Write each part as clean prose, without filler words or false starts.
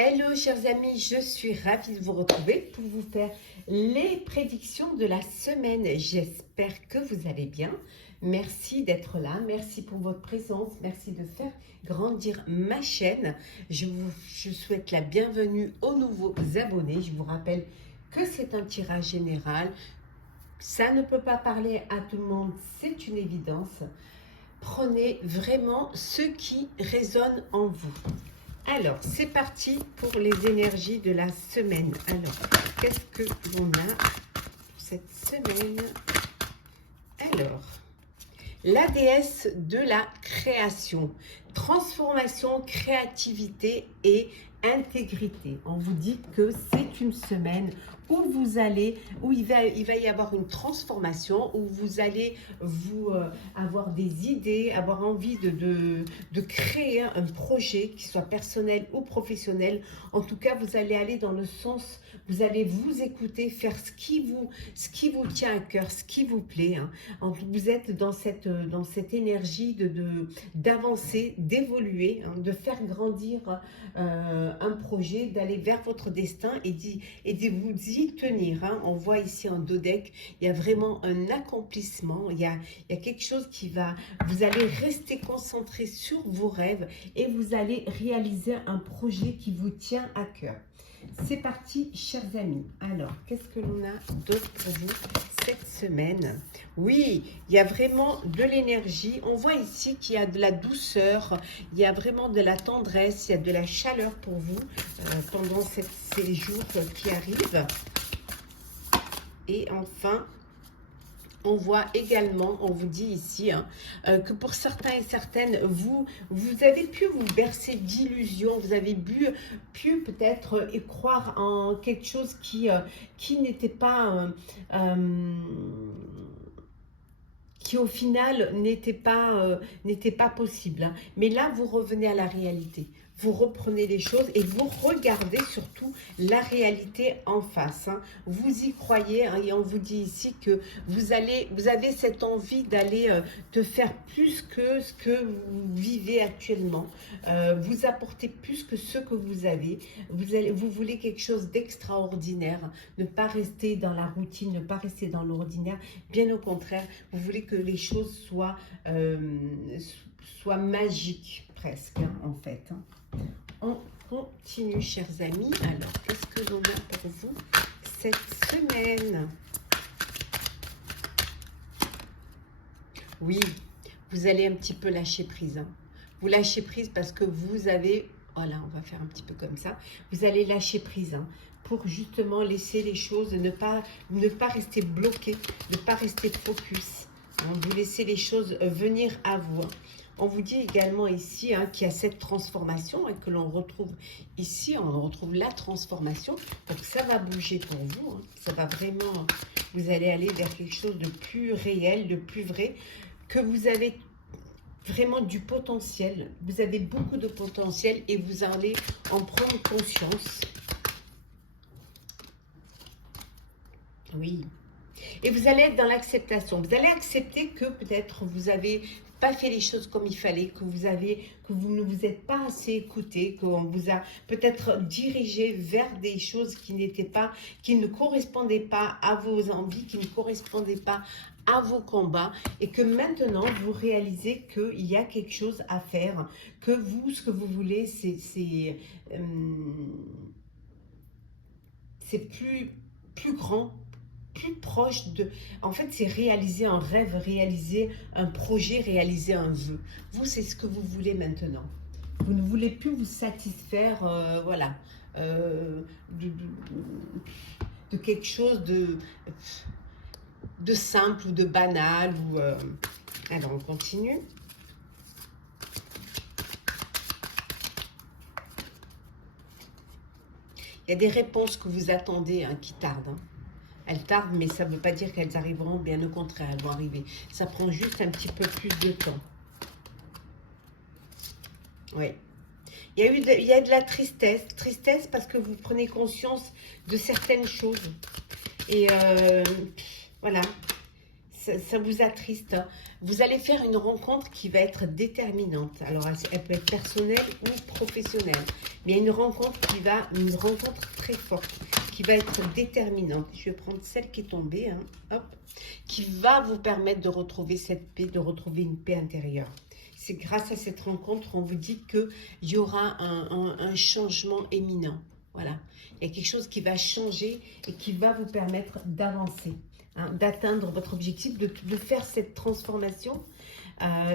Hello chers amis, je suis ravie de vous retrouver pour vous faire les prédictions de la semaine. J'espère que vous allez bien. Merci d'être là, merci pour votre présence, merci de faire grandir ma chaîne. Je souhaite la bienvenue aux nouveaux abonnés. Je vous rappelle que c'est un tirage général. Ça ne peut pas parler à tout le monde, c'est une évidence. Prenez vraiment ce qui résonne en vous. Alors, c'est parti pour les énergies de la semaine. Alors, qu'est-ce que l'on a pour cette semaine? Alors, la déesse de la création, transformation, créativité et intégrité. On vous dit que c'est une semaine où il va y avoir une transformation, où vous allez avoir des idées, avoir envie de créer un projet qui soit personnel ou professionnel. En tout cas, vous allez aller dans le sens, vous allez vous écouter, faire ce qui vous tient à cœur, ce qui vous plaît. Hein. Vous êtes dans cette énergie d'avancer, d'évoluer, hein, de faire grandir un projet, d'aller vers votre destin et de vous y tenir. Hein. On voit ici en dodec, il y a vraiment un accomplissement, il y a quelque chose qui va, vous allez rester concentré sur vos rêves et vous allez réaliser un projet qui vous tient à cœur. C'est parti, chers amis. Alors, qu'est-ce que l'on a d'autre pour vous cette semaine? Oui, il y a vraiment de l'énergie. On voit ici qu'il y a de la douceur, il y a vraiment de la tendresse, il y a de la chaleur pour vous pendant ces jours qui arrivent. Et enfin, on voit également, on vous dit ici, hein, que pour certains et certaines, vous avez pu vous bercer d'illusions, vous avez pu peut-être croire en quelque chose qui n'était pas, qui au final n'était pas possible. Hein. Mais là, vous revenez à la réalité. Vous reprenez les choses et vous regardez surtout la réalité en face. Hein. Vous y croyez, hein, et on vous dit ici que vous avez cette envie d'aller de faire plus que ce que vous vivez actuellement. Vous apportez plus que ce que vous avez. Vous voulez quelque chose d'extraordinaire. Ne pas rester dans la routine, ne pas rester dans l'ordinaire. Bien au contraire, vous voulez que les choses soient magiques presque, hein, en fait. Hein. On continue, chers amis. Alors, qu'est-ce que l'on a pour vous cette semaine? Oui, vous allez un petit peu lâcher prise. Hein. Vous lâchez prise parce que vous avez... Voilà, on va faire un petit peu comme ça. Vous allez lâcher prise, hein, pour justement laisser les choses, ne pas rester bloqué, ne pas rester focus. Hein, vous laissez les choses venir à vous. Hein. On vous dit également ici, hein, qu'il y a cette transformation et que l'on retrouve ici, on retrouve la transformation. Donc ça va bouger pour vous. Hein. Ça va vraiment, vous allez aller vers quelque chose de plus réel, de plus vrai, que vous avez vraiment du potentiel. Vous avez beaucoup de potentiel et vous allez en prendre conscience. Oui. Et vous allez être dans l'acceptation. Vous allez accepter que peut-être vous avez pas fait les choses comme il fallait, que vous ne vous êtes pas assez écouté, qu'on vous a peut-être dirigé vers des choses qui ne correspondaient pas à vos envies, qui ne correspondaient pas à vos combats, et que maintenant vous réalisez qu'il y a quelque chose à faire, que vous, ce que vous voulez, c'est plus grand, plus proche de... En fait, c'est réaliser un rêve, réaliser un projet, réaliser un vœu. Vous, c'est ce que vous voulez maintenant. Vous ne voulez plus vous satisfaire, voilà, de quelque chose de simple ou de banal. Alors, on continue. Il y a des réponses que vous attendez, hein, qui tardent. Hein. Elles tardent, mais ça ne veut pas dire qu'elles arriveront, bien au contraire, elles vont arriver. Ça prend juste un petit peu plus de temps. Oui. Il y a de la tristesse. Tristesse parce que vous prenez conscience de certaines choses. Et voilà. ça vous attriste. Hein. Vous allez faire une rencontre qui va être déterminante. Alors, elle peut être personnelle ou professionnelle. Mais il y a une rencontre très forte, qui va être déterminante. Je vais prendre celle qui est tombée, hein, hop, qui va vous permettre de retrouver cette paix, de retrouver une paix intérieure. C'est grâce à cette rencontre, on vous dit qu'il y aura un changement éminent. Voilà, il y a quelque chose qui va changer et qui va vous permettre d'avancer, hein, d'atteindre votre objectif, de faire cette transformation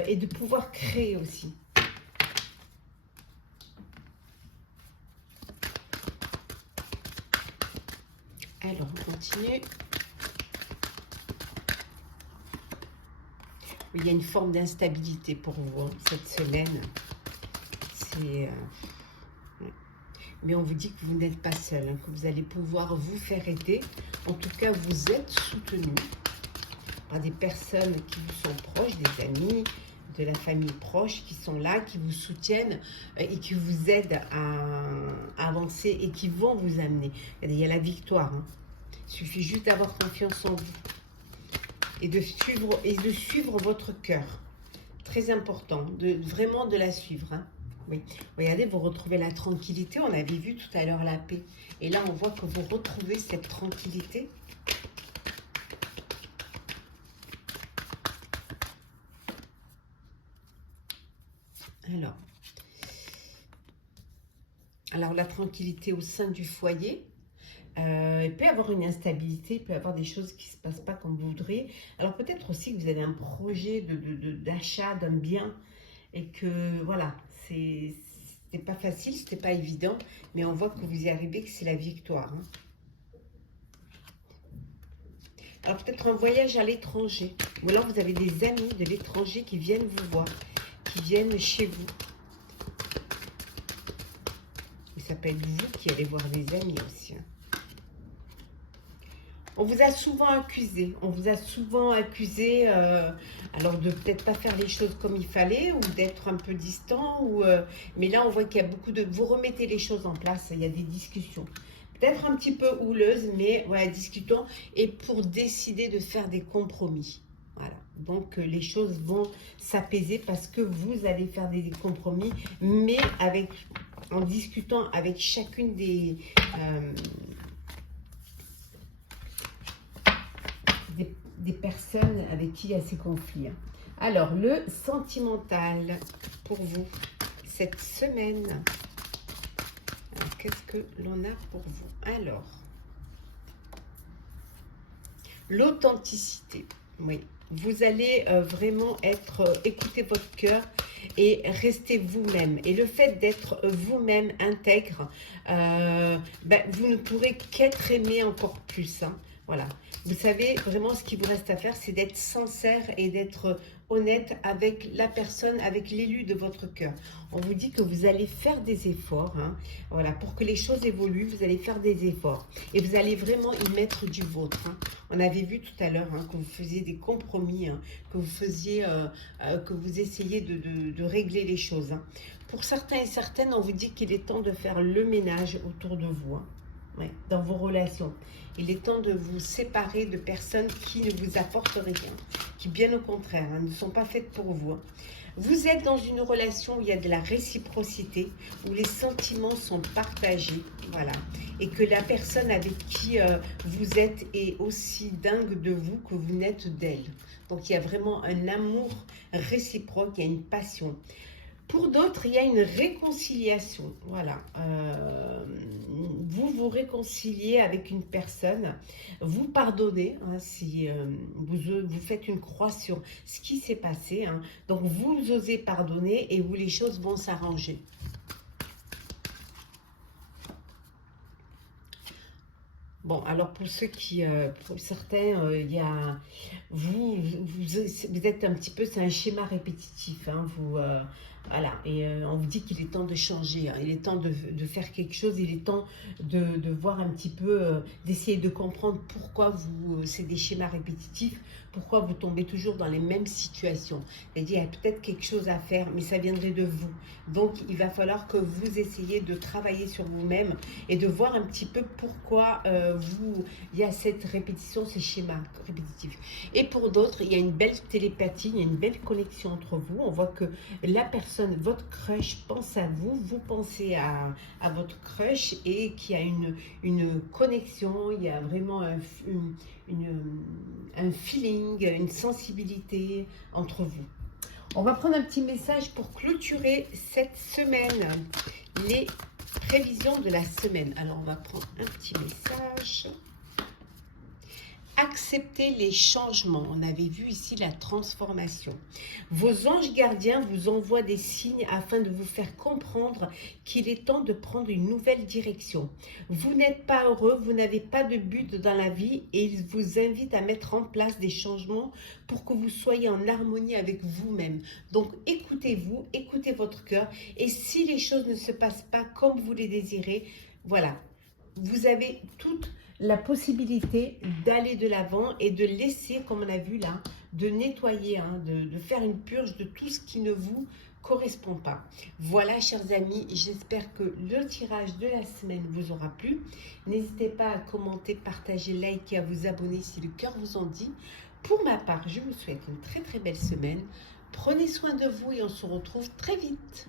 et de pouvoir créer aussi. Alors, on continue. Il y a une forme d'instabilité pour vous, hein, cette semaine. C'est... mais on vous dit que vous n'êtes pas seul, hein, que vous allez pouvoir vous faire aider. En tout cas, vous êtes soutenu par des personnes qui vous sont proches, des amis, de la famille proche, qui sont là, qui vous soutiennent et qui vous aident à avancer et qui vont vous amener. Il y a la victoire. Hein. Il suffit juste d'avoir confiance en vous et de suivre votre cœur. Très important, vraiment de la suivre. Hein. Oui, regardez, vous retrouvez la tranquillité. On avait vu tout à l'heure la paix. Et là, on voit que vous retrouvez cette tranquillité. Alors la tranquillité au sein du foyer. Il peut y avoir une instabilité, il peut y avoir des choses qui ne se passent pas comme vous voudriez. Alors peut-être aussi que vous avez un projet d'achat d'un bien et que voilà, c'était pas facile, c'était pas évident, mais on voit que vous y arrivez, que c'est la victoire. Hein. Alors peut-être un voyage à l'étranger, ou alors vous avez des amis de l'étranger qui viennent vous voir, qui viennent chez vous. Et ça peut être vous qui allez voir des amis aussi. Hein. On vous a souvent accusé, alors de peut-être pas faire les choses comme il fallait ou d'être un peu distant, mais là on voit qu'il y a beaucoup de... Vous remettez les choses en place, il y a des discussions. Peut-être un petit peu houleuses, mais voilà, discutons et pour décider de faire des compromis. Voilà, donc les choses vont s'apaiser parce que vous allez faire des compromis, mais en discutant avec chacune des personnes avec qui il y a ces conflits. Alors, le sentimental pour vous, cette semaine. Qu'est-ce que l'on a pour vous? Alors, l'authenticité. Oui, vous allez vraiment écouter votre cœur et rester vous-même. Et le fait d'être vous-même intègre, vous ne pourrez qu'être aimé encore plus. Hein. Voilà. Vous savez, vraiment, ce qui vous reste à faire, c'est d'être sincère et d'être honnête avec la personne, avec l'élu de votre cœur. On vous dit que vous allez faire des efforts. Hein, voilà, pour que les choses évoluent, vous allez faire des efforts. Et vous allez vraiment y mettre du vôtre. Hein. On avait vu tout à l'heure hein, que vous faisiez des compromis, hein, que vous essayez de régler les choses. Hein. Pour certains et certaines, on vous dit qu'il est temps de faire le ménage autour de vous. Hein. Ouais, dans vos relations. Il est temps de vous séparer de personnes qui ne vous apportent rien, qui bien au contraire hein, ne sont pas faites pour vous. Hein. Vous êtes dans une relation où il y a de la réciprocité, où les sentiments sont partagés, voilà, et que la personne avec qui vous êtes est aussi dingue de vous que vous n'êtes d'elle. Donc il y a vraiment un amour réciproque, il y a une passion. Pour d'autres, il y a une réconciliation. Voilà. Vous vous réconciliez avec une personne. Vous pardonnez hein, si vous faites une croix sur ce qui s'est passé. Hein. Donc, vous osez pardonner et les choses vont s'arranger. Bon, alors pour ceux pour certains, il y a, vous êtes un petit peu, c'est un schéma répétitif, hein, Voilà, et on vous dit qu'il est temps de changer, hein. Il est temps de faire quelque chose, il est temps de voir un petit peu, d'essayer de comprendre pourquoi c'est des schémas répétitifs, pourquoi vous tombez toujours dans les mêmes situations. C'est-à-dire, il y a peut-être quelque chose à faire, mais ça viendrait de vous. Donc, il va falloir que vous essayiez de travailler sur vous-même et de voir un petit peu pourquoi il y a cette répétition, ces schémas répétitifs. Et pour d'autres, il y a une belle télépathie, il y a une belle connexion entre vous. On voit que la personne, votre crush pense à vous, vous pensez à votre crush et qu'il y a une connexion, il y a vraiment un feeling, une sensibilité entre vous. On va prendre un petit message pour clôturer cette semaine, les prévisions de la semaine. Alors, on va prendre un petit message. Acceptez les changements. On avait vu ici la transformation. Vos anges gardiens vous envoient des signes afin de vous faire comprendre qu'il est temps de prendre une nouvelle direction. Vous n'êtes pas heureux, vous n'avez pas de but dans la vie et ils vous invitent à mettre en place des changements pour que vous soyez en harmonie avec vous-même. Donc écoutez-vous, écoutez votre cœur et si les choses ne se passent pas comme vous les désirez, voilà, vous avez toute la possibilité d'aller de l'avant et de laisser, comme on a vu là, de nettoyer, hein, de faire une purge de tout ce qui ne vous correspond pas. Voilà, chers amis, j'espère que le tirage de la semaine vous aura plu. N'hésitez pas à commenter, partager, liker, à vous abonner si le cœur vous en dit. Pour ma part, je vous souhaite une très très belle semaine. Prenez soin de vous et on se retrouve très vite.